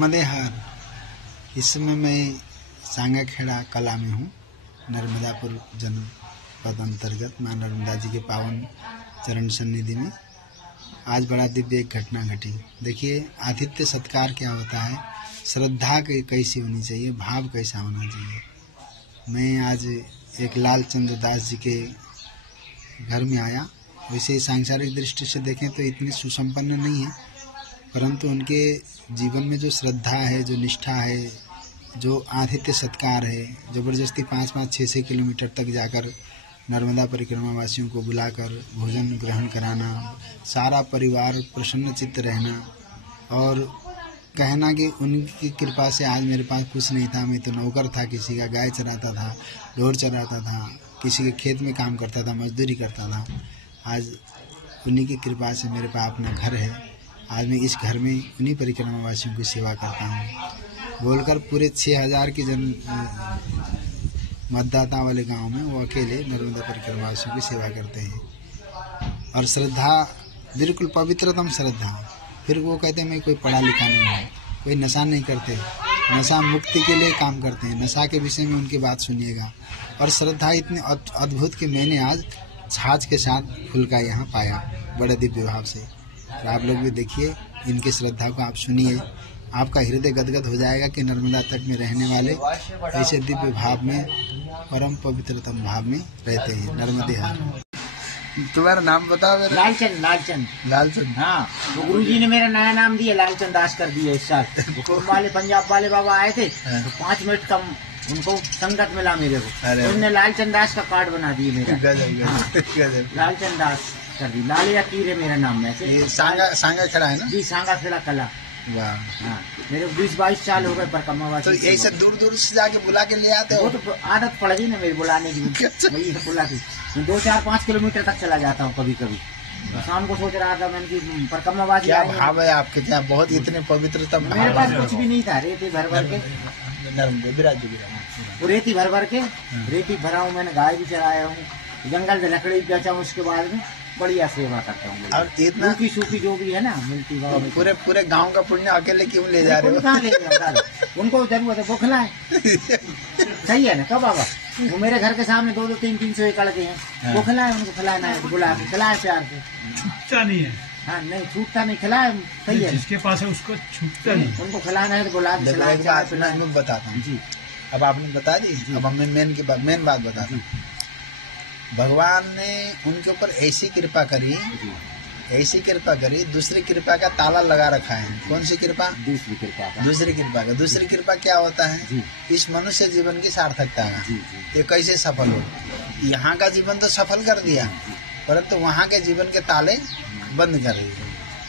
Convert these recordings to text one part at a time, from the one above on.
नर्मदे हर। इस समय मैं सांगाखेड़ा कला में हूँ, नर्मदापुर जनपद अंतर्गत माँ नर्मदा जी के पावन चरण सन्निधि में। आज बड़ा दिव्य एक घटना घटी। देखिए, आतिथ्य सत्कार क्या होता है, श्रद्धा कैसी होनी चाहिए, भाव कैसा होना चाहिए। मैं आज एक लालचंद दास जी के घर में आया। वैसे सांसारिक दृष्टि से देखें तो इतने सुसंपन्न नहीं है, परंतु उनके जीवन में जो श्रद्धा है, जो निष्ठा है, जो आतिथ्य सत्कार है, ज़बरदस्ती 5-5, 6-6 किलोमीटर तक जाकर नर्मदा परिक्रमा वासियों को बुलाकर भोजन ग्रहण कराना, सारा परिवार प्रसन्न चित्त रहना और कहना कि उनकी कृपा से आज मेरे पास कुछ नहीं था। मैं तो नौकर था, किसी का गाय चराता था, ढोर चराता था, किसी के खेत में काम करता था, मजदूरी करता था। आज उन्हीं की कृपा से मेरे पास अपना घर है। आज मैं इस घर में उन्हीं परिक्रमा वासियों की सेवा करता हूँ बोलकर पूरे 6000 की मतदाता वाले गांव में वो अकेले नर्मदा परिक्रमा वासियों की सेवा करते हैं। और श्रद्धा बिल्कुल पवित्रतम श्रद्धा। फिर वो कहते हैं मैं कोई पढ़ा लिखा नहीं हूँ, कोई नशा नहीं करते, नशा मुक्ति के लिए काम करते हैं। नशा के विषय में उनकी बात सुनिएगा। और श्रद्धा इतनी अद्भुत कि मैंने आज छाछ के साथ फूल का यहाँ पाया, बड़े दिव्य भाव से। और आप लोग भी देखिए, इनकी श्रद्धा को आप सुनिए, आपका हृदय गदगद हो जाएगा कि नर्मदा तट में रहने वाले ऐसे दिव्य भाव में, परम पवित्रतम भाव में रहते हैं। नर्मदे हर। तुम्हारा नाम बताओ मेरा। लालचंद। हाँ, तो गुरुजी ने मेरा नया नाम दिया, लालचंद दास कर दिया इस साल। वाले पंजाब वाले बाबा आए थे तो 5 मिनट कम उनको संगत मिला मेरे को, उन्होंने लालचंद दास का कार्ड बना दिया मेरा। गजब। लालचंद दास कर दी। लालिया कीर है मेरा नाम। में ये सांगा खड़ा है ना जी? सांगा खेड़ा कला। वाह। हाँ, मेरे 20-22 साल हो गए परिक्रमा वासी। तो यही से दूर से जाके बुला के ले आते हो? वो तो आदत पड़ गई ना मेरी बुलाने की। वही बुला के 2-4-5 किलोमीटर तक चला जाता हूँ कभी कभी। शाम को सोच रहा था मैंने कि परिक्रमा वासी। क्या भाव है आपके? क्या बहुत इतने पवित्रतम। मेरे पास कुछ भी नहीं था, रेती भर भर के वो रेती भर के रेती भरा हूँ। मैंने गाय भी चराया हूँ, जंगल से लकड़ी बेचा हूँ। उसके बाद में बढ़िया सेवा करता हूँ। और इतना सूखी जो भी है ना मिलती है। पूरे गांव का पुण्य अकेले क्यों ले जा रहे हो? कहाँ ले जा? उनको जरूरत है, वो खिलाए। सही है ना? कब बाबा वो मेरे घर के सामने 2-2, 300 एकड़ के हैं, वो खिलाए, उनको खिलाना है, बुला के खिलाए प्यार से। छूटता नहीं है। हाँ, नहीं छूटता नहीं, खिलाए। सही है, जिसके पास है उसको छूटता नहीं। उनको खिलाना है तो बुला के खिलाए। मैं बताता हूँ जी। अब आपने बता दी, अब हमें मेन बात बता दी। भगवान ने उनके ऊपर ऐसी कृपा करी, दूसरी कृपा का ताला लगा रखा है। कौन सी कृपा? दूसरी कृपा का। दूसरी कृपा क्या होता है? इस मनुष्य जीवन की सार्थकता का। ये कैसे सफल हो? यहाँ का जीवन तो सफल कर दिया, परंतु वहाँ के जीवन के ताले बंद कर दिए।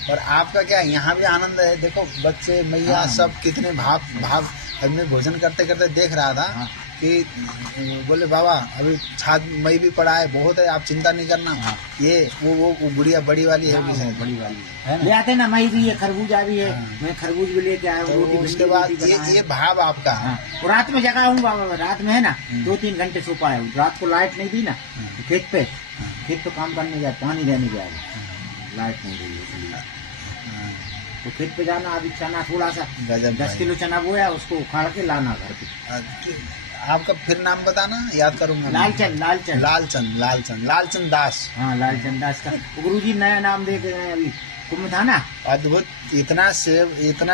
और आपका क्या, यहाँ भी आनंद है। देखो बच्चे, मैया, सब कितने भाव। अब मैं भोजन करते करते देख रहा था कि बोले बाबा अभी छाछ मई भी पड़ा है, बहुत है, आप चिंता नहीं करना। ये वो गुड़िया बड़ी वाली है, बड़ी वाली है ले आते ना। मई भी है, खरबूजा भी है। मैं खरबूज भी लेके आया हूँ। रोटी उसके बाद ये भाव आपका। रात में जगा हूँ बाबा, रात में है ना 2-3 घंटे सो पाया हूँ। रात को लाइट नहीं दी ना, खेत तो काम करने जाए, पानी देने जाएगा, लाइट नहीं दी तो खेत पे जाना। अभी चना थोड़ा सा 10 किलो चना बोया, उसको उखाड़ के लाना घर पे। आपका फिर नाम बताना, याद करूंगा। लालचंद दास। हाँ, लालचंद दास का गुरुजी नया नाम दे के अभी कुंभ था ना। अद्भुत। इतना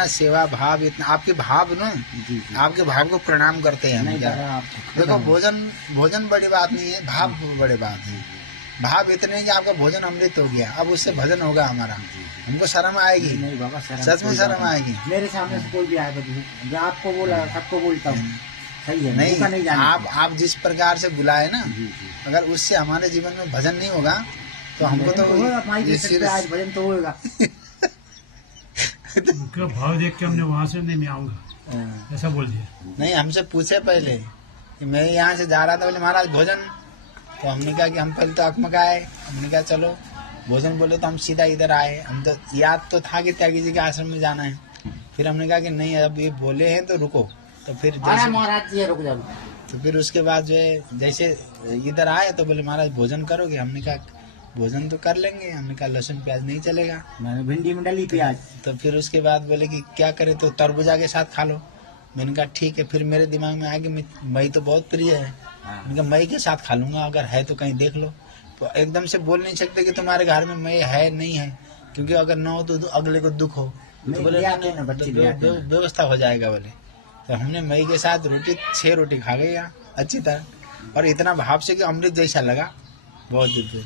सेवा भाव, इतना आपके भाव ना, आपके भाव को प्रणाम करते हैं। देखो, भोजन बड़ी बात नहीं है, भाव बड़ी बात है। भाव इतने कि आपका भोजन अमृत हो गया। अब उससे भजन होगा हमारा, हमको शर्म आएगी। नहीं बाबा, सच में शर्म आएगी। मेरे सामने से कोई भी आएगा, आपको बोला, सबको बोलता हूँ। सही है, नहीं आप जिस प्रकार से बुलाए ना, अगर उससे हमारे जीवन में भजन नहीं होगा तो हमको तो आज भजन तो होगा। भाव देख के हमने वहाँ से नहीं आऊंगा ऐसा बोल दिया। नहीं, हमसे पूछे पहले कि मैं यहाँ से जा रहा था, बोले महाराज भोजन। तो हमने कहा कि हम पहले तो अकमकाए, हमने कहा चलो भोजन बोले तो हम सीधा इधर आए। हम तो याद तो था कि त्यागी जी के आश्रम में जाना है। फिर हमने कहा कि नहीं, अब ये बोले हैं तो रुको। तो फिर महाराज जी रुक जाओ। तो फिर उसके बाद जो है जैसे इधर आए तो बोले महाराज भोजन करोगे? हमने कहा भोजन तो कर लेंगे। हमने कहा लहसुन प्याज नहीं चलेगा। मैंने भिंडी में डाली प्याज। तो फिर उसके बाद बोले कि क्या करें, तो तरबूजा के साथ खा लो। मैंने कहा ठीक है। फिर मेरे दिमाग में आया कि मई तो बहुत प्रिय है। मैंने कहा मई के साथ खा लूंगा, अगर है तो कहीं देख लो। तो एकदम से बोल नहीं सकते कि तुम्हारे घर में मई है नहीं है, क्योंकि अगर न हो तो अगले को दुख हो। तो बोले व्यवस्था हो जाएगा बोले। तो हमने मई के साथ 6 रोटी खा गए यहाँ अच्छी तरह, और इतना भाव से कि अमृत जैसा लगा, बहुत दिव्य।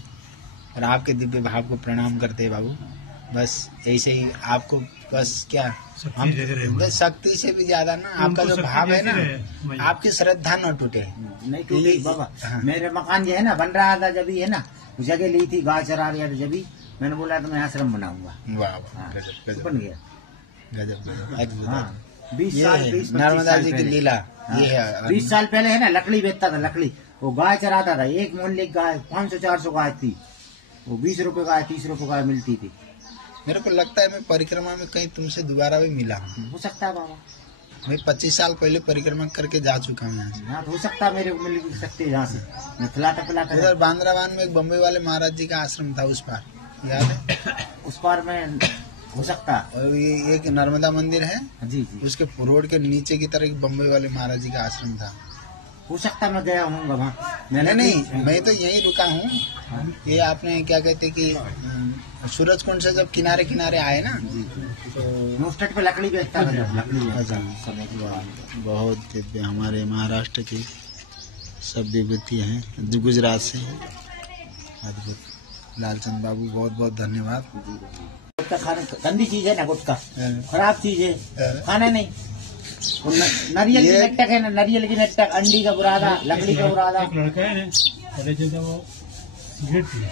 और आपके दिव्य भाव को प्रणाम करते हैं बाबू। बस ऐसे ही आपको बस क्या हम बस शक्ति से भी ज्यादा ना आपका जो भाव है ना, आपकी श्रद्धा न टूटे। नहीं टूटे बाबा। मेरे मकान जो है ना बन रहा था, जब है ना जगह ली थी गाय चरा रही है, जब मैंने बोला तो मैं आश्रम बनाऊंगा। वाह वाह, गजब बन गया। गजब गजब। हाँ 20 साल नर्मदा जी की लीला ये है। 20 साल पहले है ना लकड़ी बेचता था, लकड़ी वो गाय चराता था। एक मोहल्ले की गाय 500-400 गाय थी, वो 20 रुपए गाय 30 रुपए गाय मिलती थी। मेरे को लगता है मैं परिक्रमा में कहीं तुमसे दोबारा भी मिला हूँ। हो सकता है बाबा, मैं 25 साल पहले परिक्रमा करके जा चुका हूँ यहाँ से। हाँ हो सकता है मेरे को मिल सकते यहाँ से। मैं खिलाता पिलाता उधर बांद्रावान में एक बम्बई वाले महाराज जी का आश्रम था, उस पार याद है? उस पार में हो सकता है। ये एक नर्मदा मंदिर है जी जी, उसके रोड के नीचे की तरफ एक बम्बई वाले महाराज जी का आश्रम था। हो सकता है मैं गया हूँ वहाँ। नहीं मैं तो यहीं रुका हूँ। ये आपने क्या कहते कि सूरज कुंड से जब किनारे किनारे आए ना, तो स्टेट पे लकड़ी बेचता था, लकड़ी बहुत दिव्य। हमारे महाराष्ट्र की सब विभूति हैं, जो गुजरात से हैं। अद्भुत। लालचंद बाबू बहुत बहुत धन्यवाद। गुटखा खाने गंदी चीज है ना, गुटखा खराब चीज है, खाना नहीं। नारियल की नट्टक है ना, नारियल की नट्टक, अंडी का बुरादा, लकड़ी का बुरादा। एक लड़का है ना, पहले जब वो सिगरेट पिया,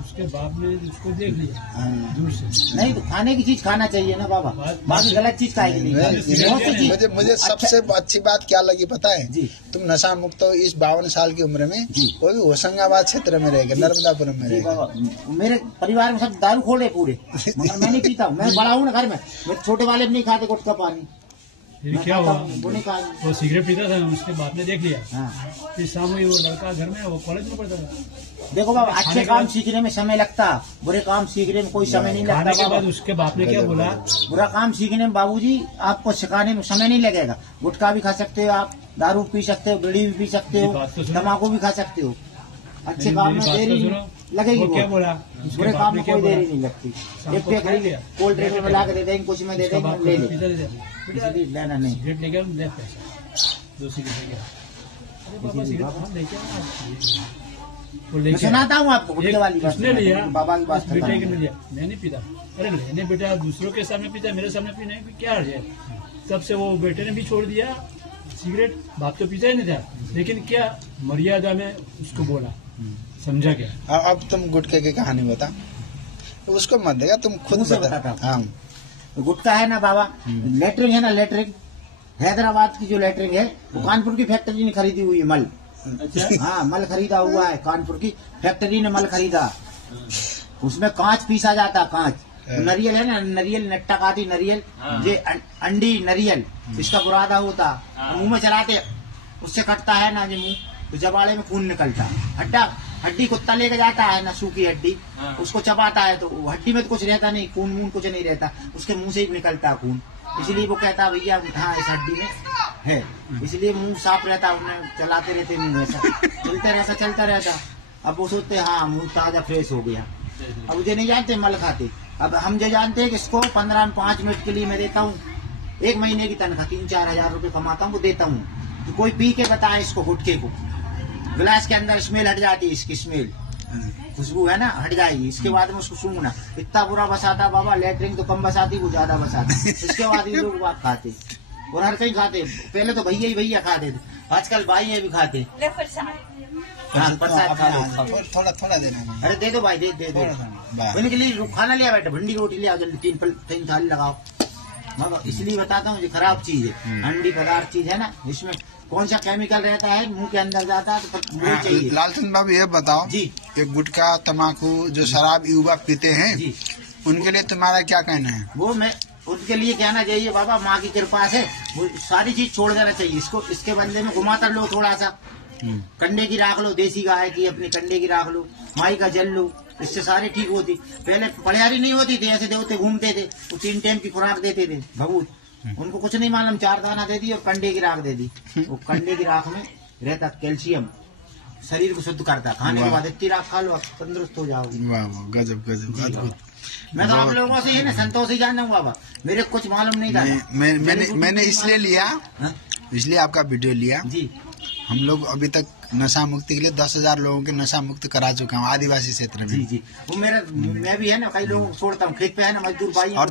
उसके बाप ने उसको देख लिया दूर से। नहीं तो खाने की चीज खाना चाहिए ना बाबा, बाकी गलत चीज खाएगी। मुझे सबसे अच्छी बात क्या लगी पता है जी? तुम नशा मुक्त हो इस 52 साल की उम्र में, वो भी होशंगाबाद क्षेत्र में रहेगा, नर्मदापुरम में रहेगा। बाबा मेरे परिवार में सब दारू खोले पूरे, मगर मैं नहीं पीता हूँ। मैं बड़ा हूँ ना घर में, मेरे छोटे वाले भी नहीं खाते गुटखा पानी। फिर क्या हुआ, वो नहीं खाए। वो सिगरेट पीता था, उसके बाप ने देख लिया। हाँ। फिर शाम को वो लड़का घर में, वो कॉलेज में पढ़ता था। देखो बाबा, अच्छे काम सीखने में समय लगता, बुरे काम सीखने में कोई समय नहीं लगता। के बाद उसके बाप ने क्या बोला, बुरा काम सीखने में बाबूजी आपको सिखाने में समय नहीं लगेगा। गुटखा भी खा सकते हो आप, दारू पी सकते हो, बीड़ी भी पी सकते हो, तम्बाकू भी खा सकते हो। अच्छे काम में देरी लगेगी। क्या बोला, बुरे काम में कोई देरी नहीं लगती। एक पे खरीद कोल्ड ड्रिंक में मिला के दे देंगे, कुछ में दे देंगे, ले ले, लेना नहीं। सिगरेट लेकर ले पैसा 2 सिगरेट मैं सुनाता हूँ आपको गुटखे वाली बात। उसने लिया, बाबा की बात बेटे ने लिया, मैं नहीं पीता। अरे लेने बेटा दूसरों के सामने पीता, मेरे सामने पीने क्या है। तब से वो बेटे ने भी छोड़ दिया सिगरेट। बाप तो पीता ही नहीं था, लेकिन क्या मर्यादा में उसको बोला, समझा क्या। अब तुम गुटखे की कहानी बता, तो उसको मत देगा, तुम खुद बता। हाँ गुटखा है ना बाबा, लेटरिंग है ना, लेटरिंग हैदराबाद की जो लेटरिंग है, वो कानपुर की फैक्ट्री ने खरीदी हुई है मल। अच्छा हाँ मल खरीदा हुआ है, कानपुर की फैक्ट्री ने मल खरीदा। उसमें कांच पीसा जाता, कांच। नरियल है ना, नरियल नट्टा खाती नरियल, ये अंडी नरियल, इसका बुरादा होता, मुंह में चलाते उससे कटता है ना जो मुंह, तो जबाड़े में खून निकलता। हड्डी कुत्ता लेके जाता है ना, सूखी हड्डी, उसको चबाता है तो हड्डी में तो कुछ रहता नहीं, खून मून कुछ नहीं रहता, उसके मुंह से ही निकलता खून। इसलिए वो कहता भैया हाँ इस हड्डी में है, इसलिए मुंह साफ रहता। उन्हें चलाते रहते मुंह, ऐसा चलता रहता। अब वो सोचते हाँ मुंह ताजा फ्रेश हो गया। अब मुझे नहीं जानते मल खाते। अब हम जो जानते हैं कि इसको 15-5 मिनट के लिए मैं देता हूँ, 1 महीने की तनख्वाह 3-4 हजार रुपए कमाता हूँ, वो देता हूँ। तो कोई पी के बताए इसको, गुटखे को, गिलास के अंदर स्मेल हट जाती है, इसकी स्मेल, खुशबू है ना हट जाएगी। इसके बाद में उसको सूंघना, इतना बुरा बसाता बाबा, लेटरिन तो कम बसाती, वो ज्यादा बसाती। इसके बाद ये लोग बात खाते, और हर कहीं खाते। पहले तो भैया ही भैया खाते थे, आजकल भाई भी खाते। हाँ प्रसाद खा लो, थोड़ा देना। अरे दे दो भाई, दे दो। इनके लिए खाना लिया बेटा, भिंडी रोटी लिया जल्दी, 3 थाली लगाओ। इसलिए बताता हूँ, ये खराब चीज है, अंडी पदार्थ चीज है ना, इसमें कौन सा केमिकल रहता है, मुंह के अंदर जाता है तो मुझे चाहिए। लालचंद बाबू ये बताओ जी, ये गुटखा तम्बाकू जो शराब युवा पीते हैं जी, उनके लिए तुम्हारा क्या कहना है? वो मैं उनके लिए कहना चाहिए बाबा, माँ की कृपा से वो सारी चीज छोड़ देना चाहिए। इसको इसके बदले में घुमाकर लो थोड़ा सा, कंडे की राख लो, देसी गाय की अपनी कंडे की राख लो, माई का जल लो, इससे सारे ठीक होती। पहले पड़ियारी नहीं होती थी, ऐसे देवते घूमते थे, वो 3 टाइम की खुराक देते थे भगवत, उनको कुछ नहीं मालूम, 4 दाना दे दी और कंडे की राख दे दी। वो कंडे की राख में रहता कैल्शियम, शरीर को शुद्ध करता। खाने के बाद इतनी राख खा लो, आप तंदुरुस्त हो जाओगे। वाह वाह, गजब गजब अद्भुत। मैं तो आप लोगों से ही ना संतोष ही जानना हूँ बाबा, मेरे को कुछ मालूम नहीं था। मैंने इसलिए लिया, इसलिए आपका वीडियो लिया जी। हम लोग अभी तक नशा मुक्ति के लिए 10,000 लोगों के नशा मुक्त करा चुके हैं आदिवासी क्षेत्र में। जी जी, वो मेरा मैं भी है ना, कई लोगों को छोड़ता हूँ, खेत पे है ना मजदूर भाई, और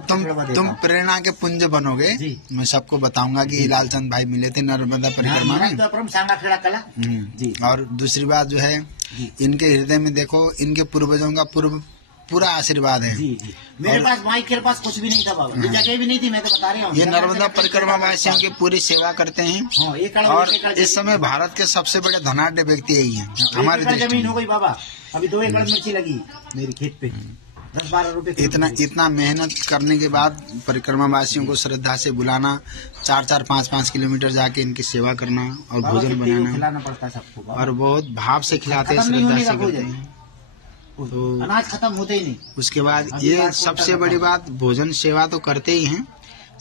तुम प्रेरणा के पुंज बनोगे। मैं सबको बताऊंगा कि लालचंद भाई मिले थे नर्मदा परिक्रमा में, सांगाखेड़ा कला जी। और दूसरी बात जो है, इनके हृदय में देखो, इनके पूर्वजों का पूरा आशीर्वाद है। जी जी। मेरे पास माइक के पास कुछ भी नहीं था बाबा, जगह भी नहीं थी, मैं तो बता रहा हूँ। ये नर्मदा परिक्रमा वासियों की पूरी सेवा करते हैं और इस समय भारत के सबसे बड़े धनाढ्य व्यक्ति यही है हमारे। जमीन हो गई बाबा, अभी 2 एकड़ मिर्ची लगी मेरी खेत पे, 10-12 रुपए। इतना मेहनत करने के बाद परिक्रमा वासियों को श्रद्धा से बुलाना, 4-4, 5-5 किलोमीटर जाके इनकी सेवा करना और भोजन बनाना, खिलाना पड़ता है सबको, और बहुत भाव से खिलाते हैं, श्रद्धा से करते हैं। तो अनाज खत्म होते ही नहीं। उसके बाद ये सबसे बड़ी बात, भोजन सेवा तो करते ही हैं,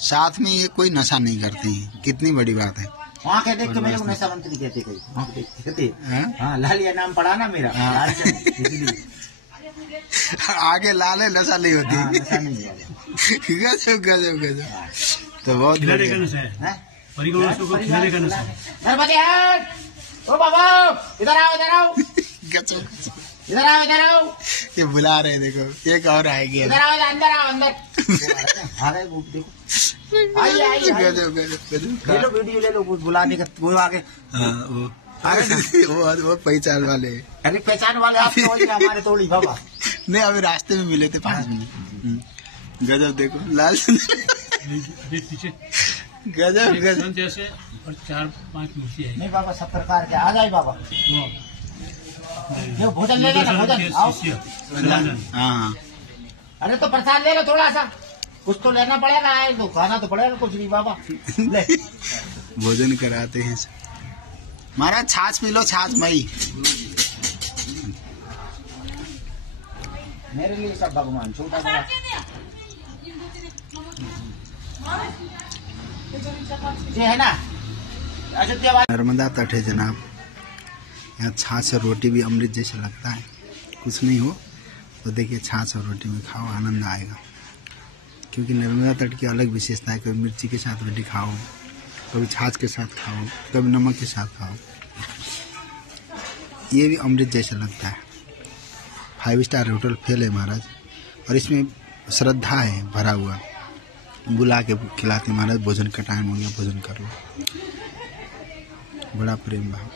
साथ में ये कोई नशा नहीं करते हैं। कितनी बड़ी बात है। वहाँ के देख के मेरे को नशा मंत्री कहते, कहते हाँ, लालिया नाम पड़ा ना मेरा, आगे लाल है, नशा नहीं होती। नशा नहीं है। गजब गजब गजब। तो बहुत खिलाने का नशा है, खिलाने का नशा। ओ बाबा इधर आओ, इधर आओ, गजब, इधर आओ, इधर आओ। ये बुला रहे, देखो एक और आएगी। इधर आओ, अंदर आओ, अंदर आ रहे वो, देखो आइए आइए। गजब गजब गजब। ले लो वीडियो, ले लो, बुलाने का वो आगे। वो पहचान वाले। अरे पहचान वाले आप तो हमारे थोड़ी बाबा। नहीं, अभी रास्ते में मिले थे 5 मिनट। गजब देखो लाल पीछे गजब गजब जैसे, और 4-5 मूर्ति है। नहीं बाबा, सब प्रकार के आ जाए बाबा। जो भोजन ले लेना, भोजन आओ। हाँ, अरे तो प्रसाद ले लो थोड़ा सा, कुछ तो लेना पड़ेगा, आए तो खाना तो पड़ेगा कुछ नहीं बाबा। ले भोजन कराते हैं महाराज। छाछ पी लो, छाछ मई। मेरे लिए सब भगवान, छोटा बड़ा। ये है ना अयोध्या। नर्मदा तट है जनाब, यहाँ छाछ और रोटी भी अमृत जैसा लगता है। कुछ नहीं हो तो देखिए, छाछ और रोटी में खाओ, आनंद आएगा। क्योंकि नर्मदा तट की अलग विशेषता है, कभी मिर्ची के साथ रोटी खाओ, कभी छाछ के साथ खाओ, कभी नमक के साथ खाओ, ये भी अमृत जैसा लगता है। 5 स्टार होटल फेल है महाराज, और इसमें श्रद्धा है भरा हुआ। बुला के खिलाते महाराज, भोजन का टाइम हो गया, भोजन कर लो, बड़ा प्रेम भाव।